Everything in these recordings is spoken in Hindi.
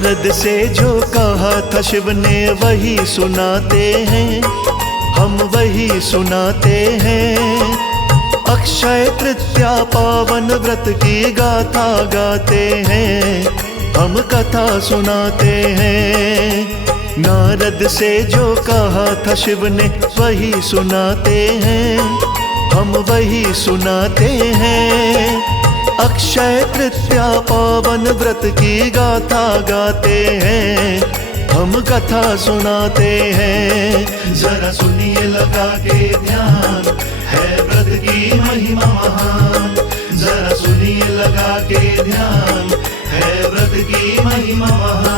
नारद से जो कहा था शिव ने वही सुनाते हैं, हम वही सुनाते हैं। अक्षय तृतीया पावन व्रत की गाथा गाते हैं, हम कथा सुनाते हैं। नारद से जो कहा था शिव ने वही सुनाते हैं, हम वही सुनाते हैं। अक्षय तृतीया पावन व्रत की गाथा गाते हैं, हम कथा सुनाते हैं। जरा सुनिए लगा के ध्यान, है व्रत की महिमा महान। जरा सुनिए लगा के ध्यान, है व्रत की महिमा महान।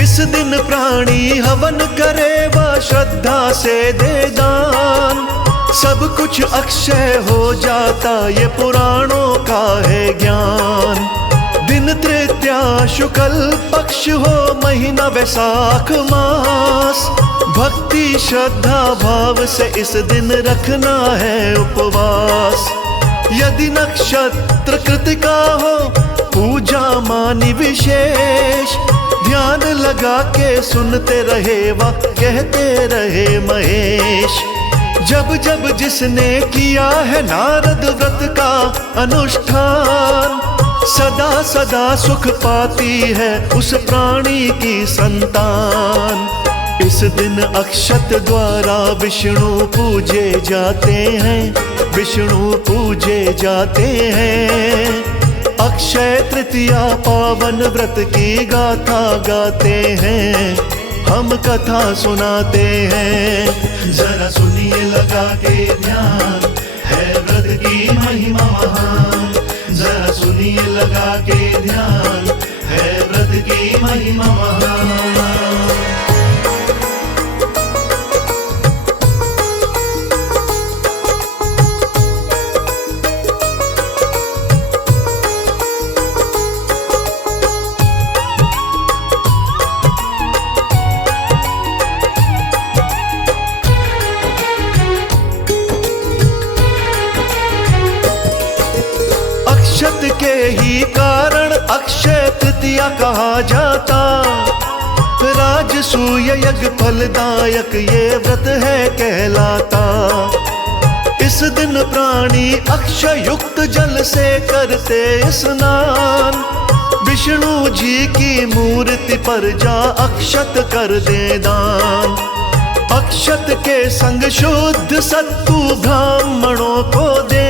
इस दिन प्राणी हवन करे व श्रद्धा से दे दान, सब कुछ अक्षय हो जाता ये पुराणों का है ज्ञान। दिन तृतीया शुक्ल पक्ष हो, महीना वैसाख मास। भक्ति श्रद्धा भाव से इस दिन रखना है उपवास। यदि नक्षत्र कृतिका हो, पूजा मानी विशेष। ध्यान लगा के सुनते रहे वा कहते रहे महेश। जब जब जिसने किया है नारद व्रत का अनुष्ठान, सदा सदा सुख पाती है उस प्राणी की संतान। इस दिन अक्षत द्वारा विष्णु पूजे जाते हैं, विष्णु पूजे जाते हैं। अक्षय तृतीया पावन व्रत की गाथा गाते हैं, हम कथा सुनाते हैं। जरा सुनिए लगा के ध्यान, है व्रत की महिमा महान। जरा सुनिए लगा के ध्यान, है व्रत की महिमा महान। अक्षत के ही कारण अक्षय तृतीया कहा जाता। राजसूय यज्ञ फलदायक ये व्रत है कहलाता। इस दिन प्राणी अक्षय युक्त जल से करते स्नान। विष्णु जी की मूर्ति पर जा अक्षत कर दे दान। अक्षत के संग शुद्ध सत्तू ब्राह्मणों को दे।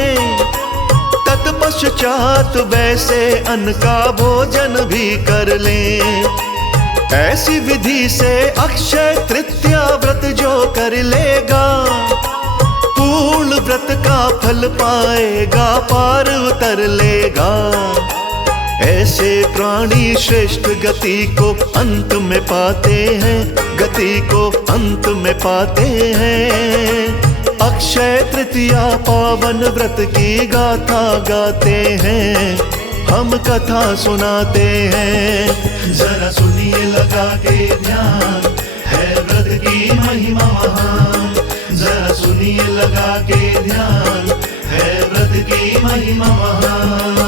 तत्पश्चात वैसे अन्न का भोजन भी कर लें। ऐसी विधि से अक्षय तृतीया व्रत जो कर लेगा, पूर्ण व्रत का फल पाएगा, पार उतर लेगा। ऐसे प्राणी श्रेष्ठ गति को अंत में पाते हैं, गति को अंत में पाते हैं। अक्षय तृतीया पावन व्रत की गाथा गाते हैं, हम कथा सुनाते हैं। जरा सुनिए लगा के ध्यान, है व्रत की महिमा महान। जरा सुनिए लगा के ध्यान, है व्रत की महिमा महान।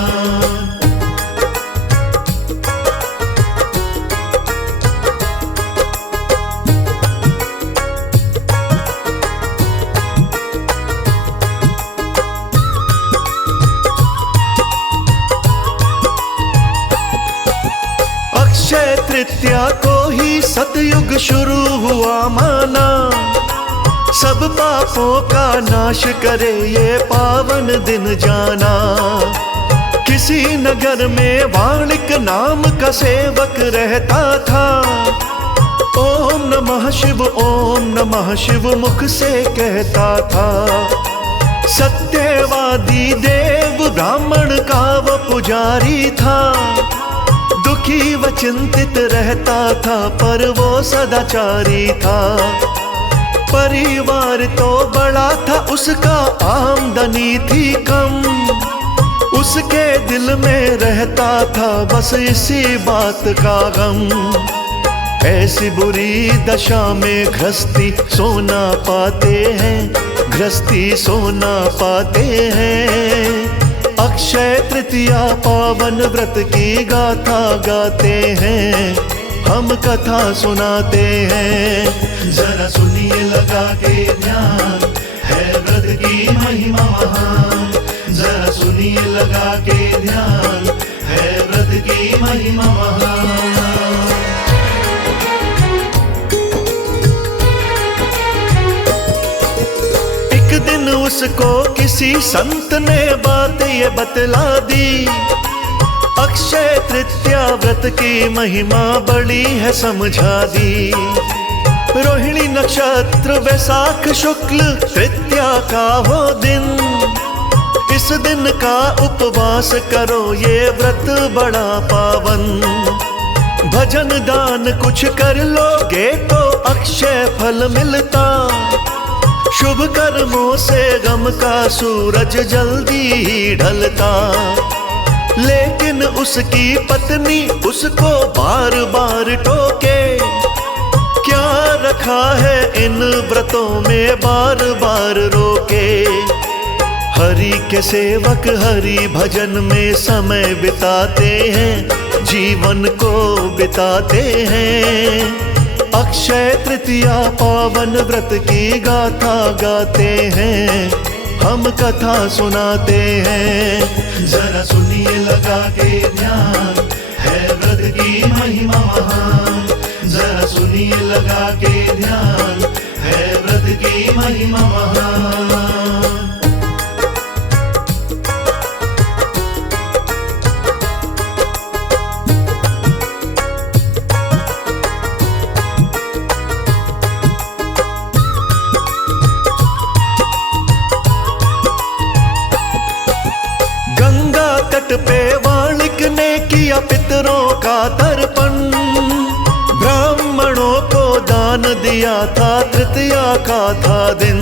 अक्षय तृतीया को ही सतयुग शुरू हुआ माना। सब पापों का नाश करे ये पावन दिन जाना। किसी नगर में वाणिक नाम का सेवक रहता था। ओम नमः शिव, ओम नमः शिव मुख से कहता था। सत्यवादी देव ब्राह्मण का वो पुजारी था। दुखी व चिंतित रहता था पर वो सदाचारी था। परिवार तो बड़ा था उसका, आमदनी थी कम। उसके दिल में रहता था बस इसी बात का गम। ऐसी बुरी दशा में गृहस्थी सोना पाते हैं, गृहस्थी सोना पाते हैं। अक्षय तृतीया पावन व्रत की गाथा गाते हैं, हम कथा सुनाते हैं। जरा सुनिए लगा के ध्यान, है व्रत की महिमा महान। जरा सुनिए लगा के ध्यान, है व्रत की महिमा महान। एक दिन उसको किसी संत ने बात ये बतला दी, अक्षय तृतीया व्रत की महिमा बड़ी है समझा दी। रोहिणी नक्षत्र वैशाख शुक्ल तृतीया का हो दिन, इस दिन का उपवास करो ये व्रत बड़ा पावन। भजन दान कुछ कर लोगे तो अक्षय फल मिलता, शुभ कर्मों से गम का सूरज जल्दी ही ढलता। लेकिन उसकी पत्नी उसको बार बार टोके, क्या रखा है इन व्रतों में बार बार रोके। हरि के सेवक हरि भजन में समय बिताते हैं, जीवन को बिताते हैं। अक्षय तृतीया पावन व्रत की गाथा गाते हैं, हम कथा सुनाते हैं। जरा सुनिए लगा के ध्यान, है व्रत की महिमा महान। जरा सुनिए लगा के ध्यान, है व्रत की महिमा महान। गंगा तट पे वाणिक ने किया पितरों का तर्पण, ब्राह्मणों को दान दिया था तृतीया का था दिन।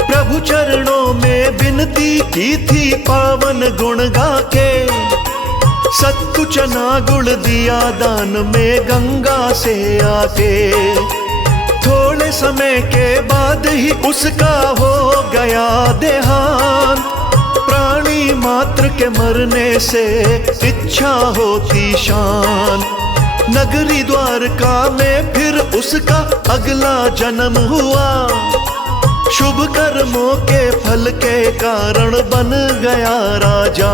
प्रभु चरणों में विनती की थी पावन गुण गा के, सत्तु चना गुड़ दिया दान में गंगा से आके। थोड़े समय के बाद ही उसका हो गया देहांत, प्राणी मात्र के मरने से इच्छा होती शांत। नगरी द्वारका में फिर उसका अगला जन्म हुआ, शुभ कर्मों के फल के कारण बन गया राजा।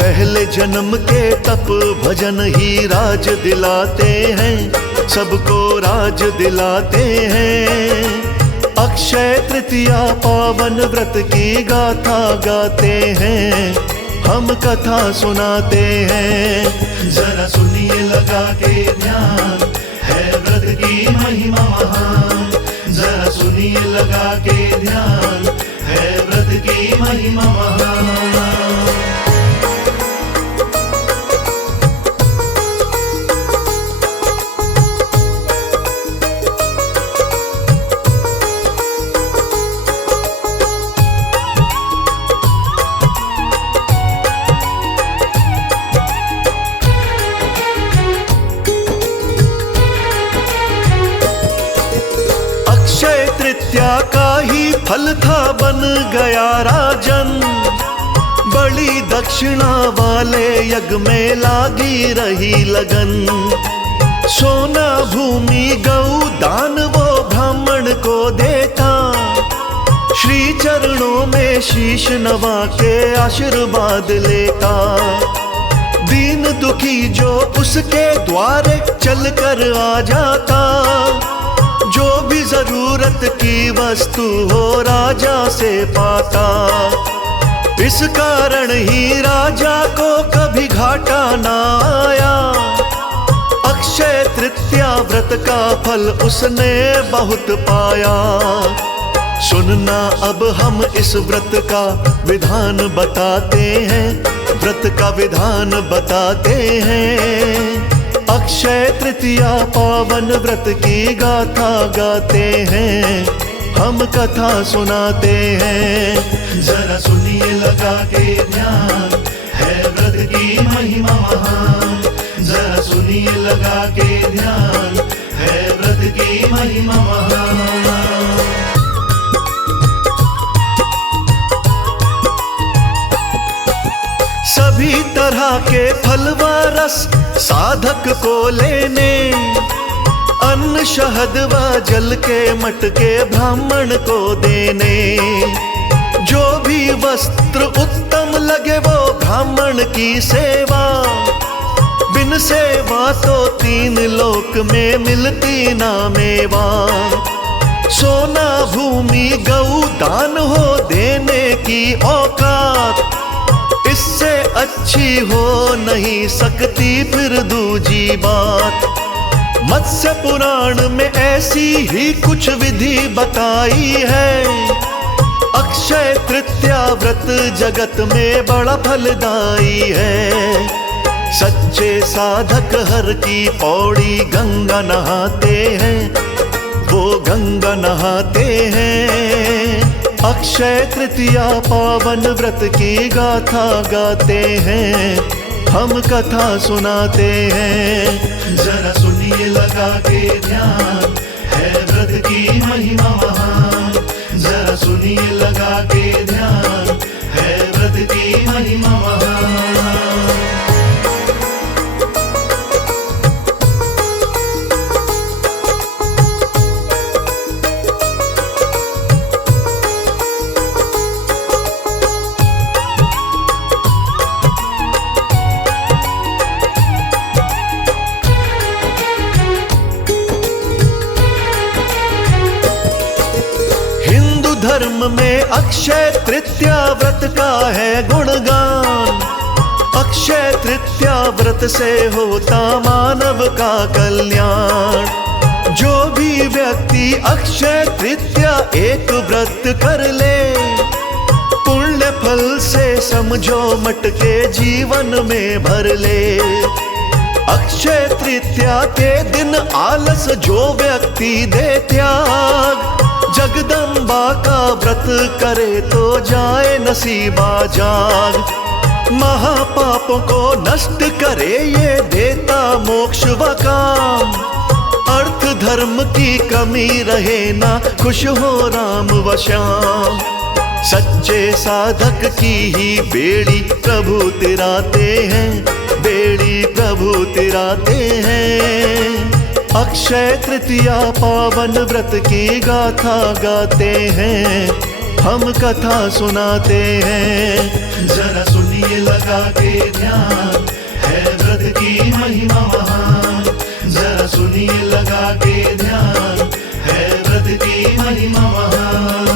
पहले जन्म के तप भजन ही राज दिलाते हैं, सबको राज दिलाते हैं। अक्षय तृतीया पावन व्रत की गाथा गाते हैं, हम कथा सुनाते हैं। जरा सुनिए लगा के ध्यान, है व्रत की महिमा महान। जरा सुनिए लगा के ध्यान, है व्रत की महिमा महान। अक्षय तृतीया का ही फल था बन गया राजन, बड़ी दक्षिणा वाले यज्ञ में लागी रही लगन। सोना भूमि गौ दान वो ब्राह्मण को देता, श्री चरणों में शीश नवा के आशीर्वाद लेता। दीन दुखी जो उसके द्वारे चल कर आ जाता, जो भी जरूरत की वस्तु हो राजा से पाता। इस कारण ही राजा को कभी घाटा ना आया, अक्षय तृतीया व्रत का फल उसने बहुत पाया। सुनना अब हम इस व्रत का विधान बताते हैं, व्रत का विधान बताते हैं। अक्षय तृतीया पावन व्रत की गाथा गाते हैं, हम कथा सुनाते हैं। जरा सुनिए लगा के ध्यान, है व्रत की महिमा महान। जरा सुनिए लगा के ध्यान, है व्रत की महिमा महान। सभी तरह के फल व रस साधक को लेने, अन्न शहद व जल के मटके ब्राह्मण को देने। जो भी वस्त्र उत्तम लगे वो ब्राह्मण की सेवा, बिन सेवा तो तीन लोक में मिलती ना मेवा। सोना भूमि गऊ दान हो देने की औकात, इससे अच्छी हो नहीं सकती फिर दूजी बात। मत्स्य पुराण में ऐसी ही कुछ विधि बताई है, अक्षय तृतीया व्रत जगत में बड़ा फलदायी है। सच्चे साधक हर की पौड़ी गंगा नहाते हैं, वो गंगा नहाते हैं। अक्षय तृतीया पावन व्रत की गाथा गाते हैं, हम कथा सुनाते हैं। जरा सुनिए लगा के ध्यान, है व्रत की महिमा महान। जरा सुनिए लगा के ध्यान, है व्रत की महिमा महान। धर्म में अक्षय तृतीया व्रत का है गुणगान। अक्षय तृतीया व्रत से होता मानव का कल्याण। जो भी व्यक्ति अक्षय तृतीया एक व्रत कर ले, पुण्य फल से समझो मटके जीवन में भर ले। अक्षय तृतीया के दिन आलस जो व्यक्ति दे त्याग, जगदम्बा का व्रत करे तो जाए नसीबा जाग। महापापों को नष्ट करे ये देता मोक्ष व काम। अर्थ धर्म की कमी रहे ना, खुश हो राम व श्याम। सच्चे साधक की ही बेड़ी प्रभु तिराते हैं, बेड़ी प्रभु तिराते हैं। अक्षय तृतीया पावन व्रत की गाथा गाते हैं, हम कथा सुनाते हैं। जरा सुनिए लगा के ध्यान, है व्रत की महिमा महान। जरा सुनिए लगा के ध्यान, है व्रत की महिमा महान।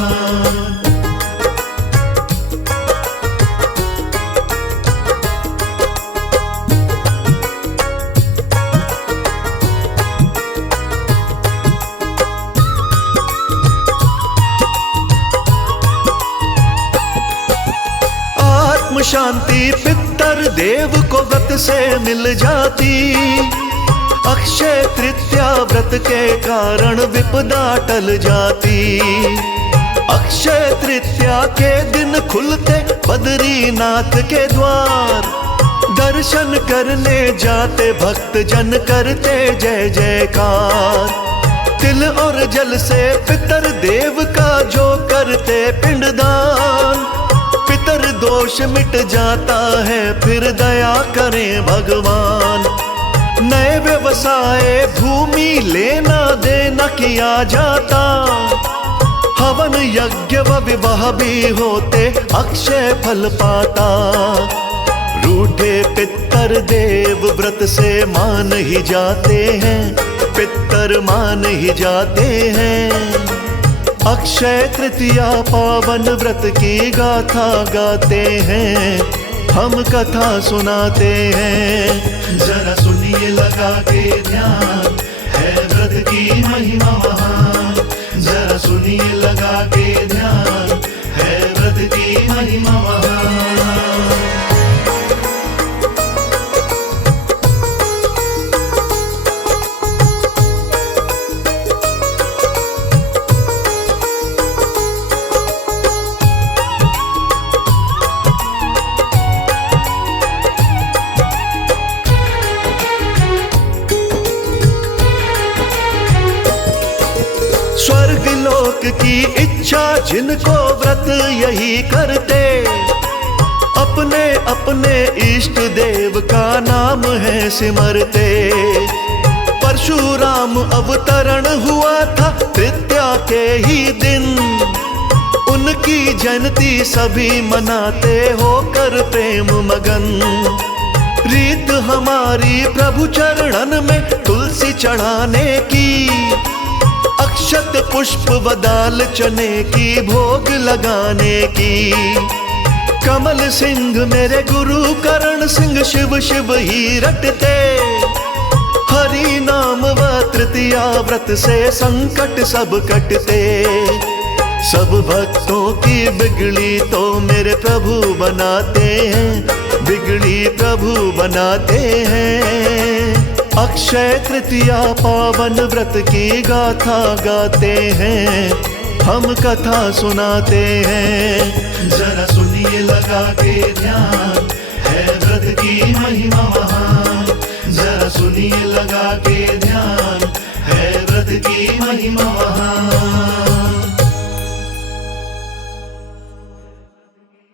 शांति पितर देव को व्रत से मिल जाती। अक्षय तृतीया व्रत के कारण विपदा टल जाती। अक्षय तृतीया के दिन खुलते बद्रीनाथ के द्वार, दर्शन करने जाते भक्त जन करते जय जयकार। तिल और जल से पितर देव का जो करते पिंडदान, पितर दोष मिट जाता है फिर दया करें भगवान। नए व्यवसाय भूमि लेना देना किया जाता, हवन यज्ञ व विवाह भी होते अक्षय फल पाता। रूठे पितर देव व्रत से मान ही जाते हैं, पितर मान ही जाते हैं। अक्षय तृतीया पावन व्रत की गाथा गाते हैं, हम कथा सुनाते हैं। जरा सुनिए लगा के ध्यान, है व्रत की महिमा महान। जरा सुनिए लगा के ध्यान, है व्रत की महिमा महान। की इच्छा जिनको व्रत यही करते, अपने अपने इष्ट देव का नाम है सिमरते। परशुराम अवतरण हुआ था तृतीया के ही दिन, उनकी जयंती सभी मनाते होकर प्रेम मगन। रीत हमारी प्रभु चरणन में तुलसी चढ़ाने की, अक्षत पुष्प बदाल चने की भोग लगाने की। कमल सिंह मेरे गुरु करण सिंह शिव शिव ही रटते, हरि नाम व तृतीया व्रत से संकट सब कटते। सब भक्तों की बिगड़ी तो मेरे प्रभु बनाते हैं, बिगड़ी प्रभु बनाते हैं। अक्षय तृतीया पावन व्रत की गाथा गाते हैं, हम कथा सुनाते हैं। जरा सुनिए लगा के ध्यान, है व्रत की महिमा महान। जरा सुनिए लगा के ध्यान, है व्रत की महिमा महान।